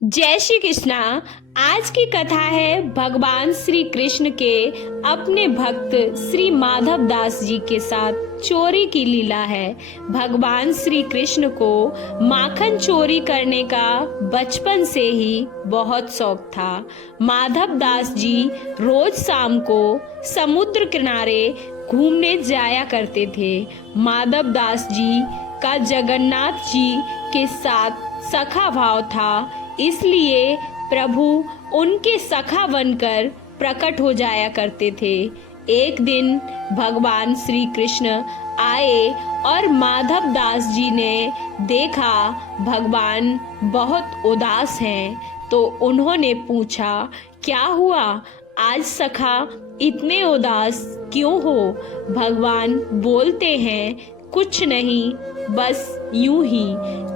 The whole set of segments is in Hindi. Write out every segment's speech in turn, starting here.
जय श्री कृष्णा। आज की कथा है भगवान श्री कृष्ण के अपने भक्त श्री माधव दास जी के साथ चोरी की लीला है। भगवान श्री कृष्ण को माखन चोरी करने का बचपन से ही बहुत शौक था। माधव दास जी रोज शाम को समुद्र किनारे घूमने जाया करते थे। माधव दास जी का जगन्नाथ जी के साथ सखा भाव था, इसलिए प्रभु उनके सखा बनकर प्रकट हो जाया करते थे। एक दिन भगवान श्री कृष्ण आए और माधव दास जी ने देखा भगवान बहुत उदास हैं, तो उन्होंने पूछा, क्या हुआ आज सखा इतने उदास क्यों हो? भगवान बोलते हैं, कुछ नहीं, बस यूं ही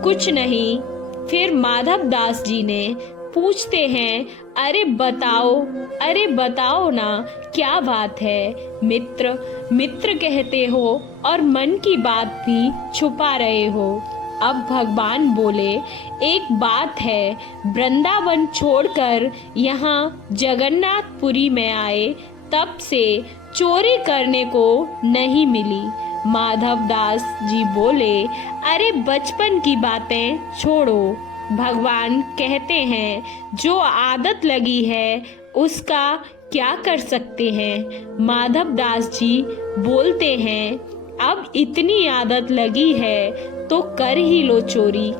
कुछ नहीं। फिर माधव दास जी ने पूछते हैं, अरे बताओ ना, क्या बात है? मित्र कहते हो और मन की बात भी छुपा रहे हो। अब भगवान बोले, एक बात है, वृंदावन छोड़कर यहाँ जगन्नाथपुरी में आए तब से चोरी करने को नहीं मिली। माधव दास जी बोले, अरे बचपन की बातें छोड़ो। भगवान कहते हैं, जो आदत लगी है उसका क्या कर सकते हैं। माधव दास जी बोलते हैं, अब इतनी आदत लगी है तो कर ही लो चोरी।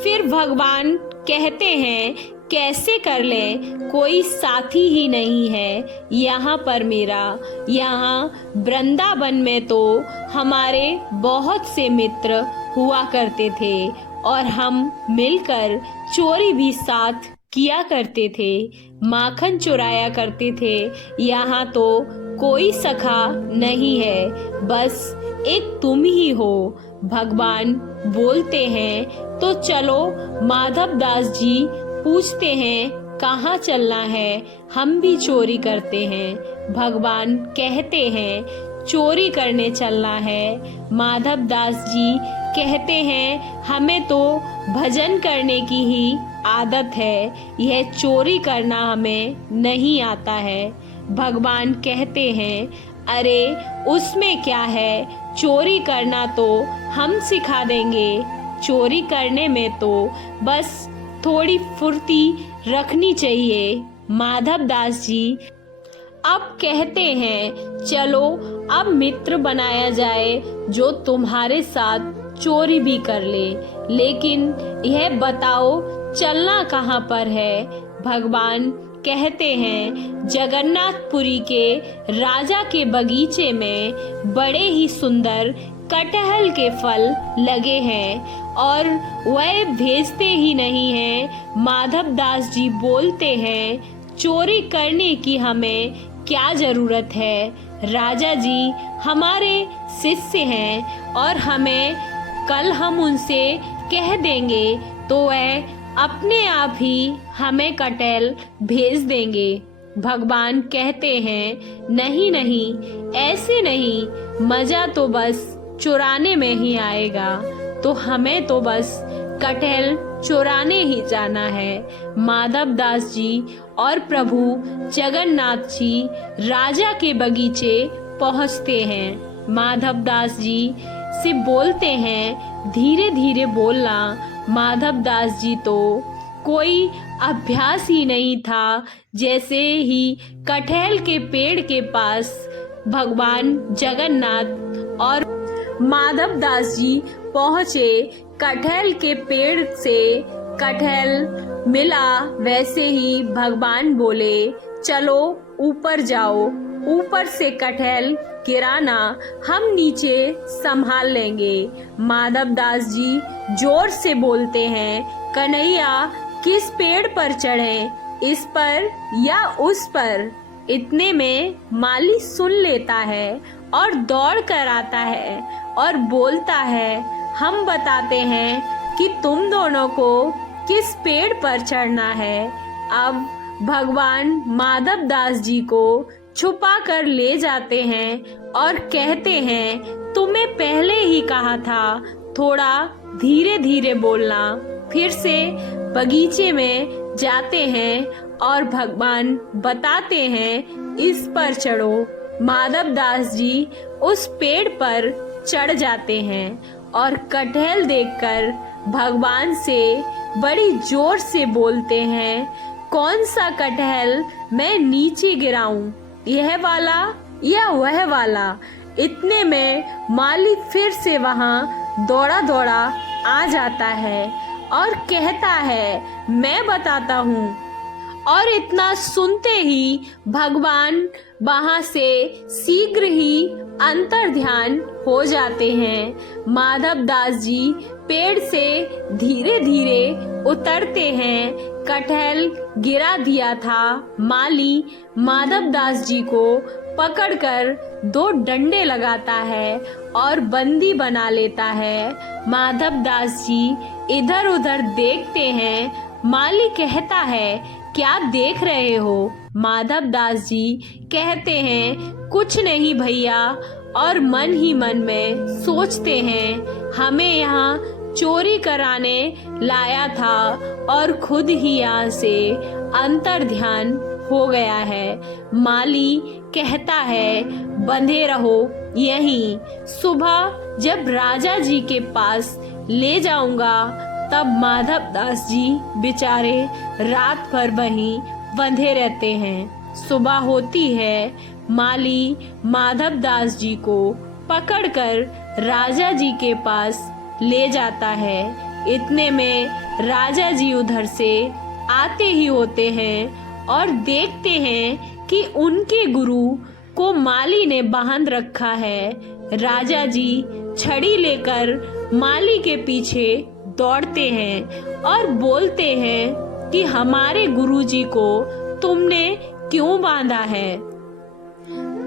फिर भगवान कहते हैं, कैसे कर ले, कोई साथी ही नहीं है यहाँ पर मेरा। यहाँ वृंदावन में तो हमारे बहुत से मित्र हुआ करते थे और हम मिलकर चोरी भी साथ किया करते थे, माखन चुराया करते थे। यहाँ तो कोई सखा नहीं है, बस एक तुम ही हो। भगवान बोलते हैं, तो चलो। माधव दास जी पूछते हैं, कहाँ चलना है? हम भी चोरी करते हैं। भगवान कहते हैं, चोरी करने चलना है। माधव दास जी कहते हैं, हमें तो भजन करने की ही आदत है, यह चोरी करना हमें नहीं आता है। भगवान कहते हैं, अरे उसमें क्या है, चोरी करना तो हम सिखा देंगे। चोरी करने में तो बस थोड़ी फुर्ती रखनी चाहिए। माधव दास जी अब कहते हैं, चलो अब मित्र बनाया जाए जो तुम्हारे साथ चोरी भी कर ले, लेकिन यह बताओ चलना कहाँ पर है? भगवान कहते हैं, जगन्नाथपुरी के राजा के बगीचे में बड़े ही सुंदर कटहल के फल लगे हैं और वह भेजते ही नहीं हैं। माधव दास जी बोलते हैं, चोरी करने की हमें क्या जरूरत है? राजा जी हमारे शिष्य हैं और कल हम उनसे कह देंगे तो वह अपने आप ही हमें कटहल भेज देंगे। भगवान कहते हैं, नहीं नहीं, ऐसे नहीं, मजा तो बस चुराने में ही आएगा, तो हमें तो बस कटहल चुराने ही जाना है। माधव दास जी और प्रभु जगन्नाथ जी राजा के बगीचे पहुंचते हैं। माधव दास जी से बोलते हैं, धीरे धीरे बोलना। माधव दास जी तो कोई अभ्यास ही नहीं था, जैसे ही कटहल के पेड़ के पास भगवान जगन्नाथ और माधव दास जी पहुँचे, कटहल के पेड़ से कटहल मिला, वैसे ही भगवान बोले, चलो ऊपर जाओ, ऊपर से कटहल गिराना, हम नीचे संभाल लेंगे। माधव दास जी जोर से बोलते हैं, कन्हैया किस पेड़ पर चढ़े, इस पर या उस पर? इतने में माली सुन लेता है और दौड़ कर आता है और बोलता है, हम बताते हैं कि तुम दोनों को किस पेड़ पर चढ़ना है। अब भगवान माधव दास जी को छुपा कर ले जाते हैं और कहते हैं, तुम्हें पहले ही कहा था थोड़ा धीरे धीरे बोलना। फिर से बगीचे में जाते हैं और भगवान बताते हैं इस पर चढ़ो। माधव दास जी उस पेड़ पर चढ़ जाते हैं और कटहल देखकर भगवान से बड़ी जोर से बोलते हैं, कौन सा कटहल मैं नीचे गिराऊं, यह वाला या वह वाला। इतने में माली फिर से वहां दौड़ा दौड़ा आ जाता है और कहता है, मैं बताता हूँ। और इतना सुनते ही भगवान वहां से शीघ्र ही अंतर ध्यान हो जाते हैं। माधव दास जी पेड़ से धीरे धीरे उतरते हैं। कटहल गिरा दिया था। माली माधव दास जी को पकड़कर 2 डंडे लगाता है और बंदी बना लेता है। माधव दास जी इधर उधर देखते हैं। माली कहता है, क्या देख रहे हो? माधव दास जी कहते हैं, कुछ नहीं भैया। और मन ही मन में सोचते हैं, हमें यहाँ चोरी कराने लाया था और खुद ही यहाँ से अंतर ध्यान हो गया है। माली कहता है, बंधे रहो यहीं, सुबह जब राजा जी के पास ले जाऊंगा तब माधव दास जी बेचारे रात भर वहीं बंधे रहते हैं। सुबह होती है। माली माधव दास जी को पकड़कर राजा जी के पास ले जाता है। इतने में राजा जी उधर से आते ही होते हैं और देखते हैं कि उनके गुरु को माली ने बांध रखा है। राजा जी छड़ी लेकर माली के पीछे दौड़ते हैं और बोलते हैं कि हमारे गुरुजी को तुमने क्यों बांधा है?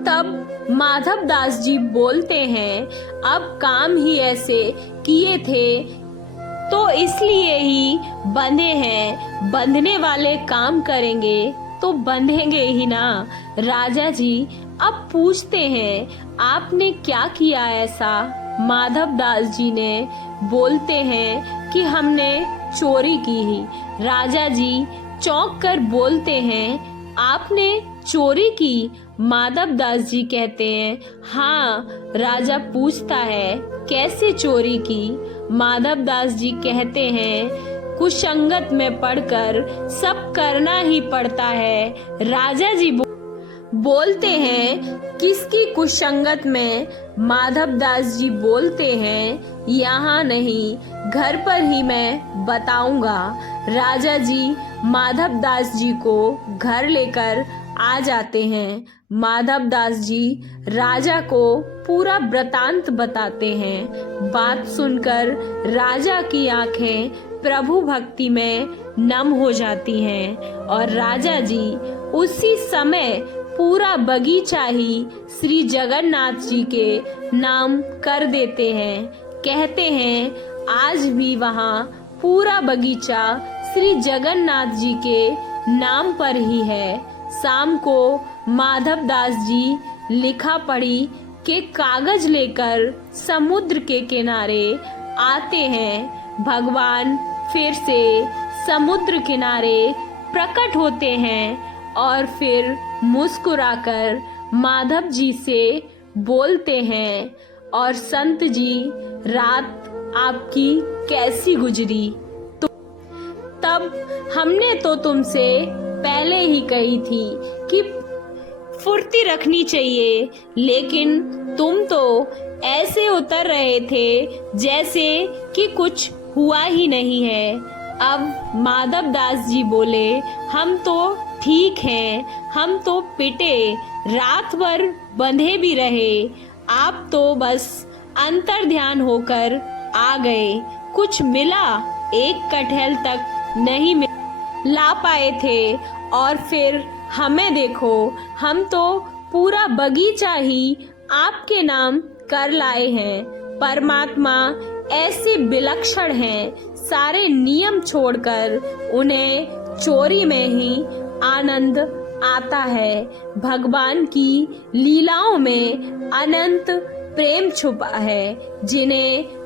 तब माधव दास जी बोलते हैं, अब काम ही ऐसे किए थे तो इसलिए ही बंधे हैं। बंधने वाले काम करेंगे तो बंधेंगे ही ना। राजा जी अब पूछते हैं, आपने क्या किया ऐसा? माधव दास जी ने बोलते हैं कि हमने चोरी की ही। राजा जी चौंक कर बोलते हैं, आपने चोरी की? माधव दास जी कहते हैं, हाँ। राजा पूछता है, कैसे चोरी की? माधव दास जी कहते हैं, कुसंगत में पड़कर सब करना ही पड़ता है। राजा जी बोलते हैं, किसकी कुसंगत में? माधव दास जी बोलते हैं, यहाँ नहीं, घर पर ही मैं बताऊंगा। राजा जी माधव दास जी को घर लेकर आ जाते हैं। माधव दास जी राजा को पूरा वृतांत बताते हैं। बात सुनकर राजा की आंखें प्रभु भक्ति में नम हो जाती हैं और राजा जी उसी समय पूरा बगीचा ही श्री जगन्नाथ जी के नाम कर देते हैं। कहते हैं, आज भी वहाँ पूरा बगीचा श्री जगन्नाथ जी के नाम पर ही है। शाम को माधव दास जी लिखा पढ़ी के कागज लेकर समुद्र के किनारे आते हैं। भगवान फिर से समुद्र किनारे प्रकट होते हैं और फिर मुस्कुराकर माधव जी से बोलते हैं, और संत जी रात आपकी कैसी गुजरी? तो तब हमने तो तुमसे पहले ही कही थी कि फुर्ती रखनी चाहिए, लेकिन तुम तो ऐसे उतर रहे थे जैसे कि कुछ हुआ ही नहीं है। अब माधव दास जी बोले, हम तो ठीक हैं, हम तो पिटे, रात भर बंधे भी रहे, आप तो बस अंतर ध्यान होकर आ गए। कुछ मिला, एक कटहल तक नहीं ला पाए थे, और फिर हमें देखो, हम तो पूरा बगीचा ही आपके नाम कर लाए हैं। परमात्मा ऐसे विलक्षण हैं, सारे नियम छोड़कर उन्हें चोरी में ही आनंद आता है। भगवान की लीलाओं में अनंत प्रेम छुपा है, जिन्हें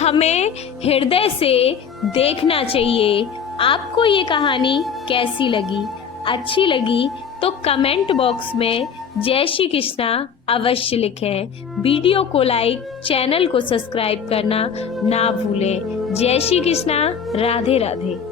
हमें हृदय से देखना चाहिए। आपको ये कहानी कैसी लगी? अच्छी लगी तो कमेंट बॉक्स में जय श्री कृष्णा अवश्य लिखें। वीडियो को लाइक, चैनल को सब्सक्राइब करना ना भूलें। जय श्री कृष्णा, राधे राधे।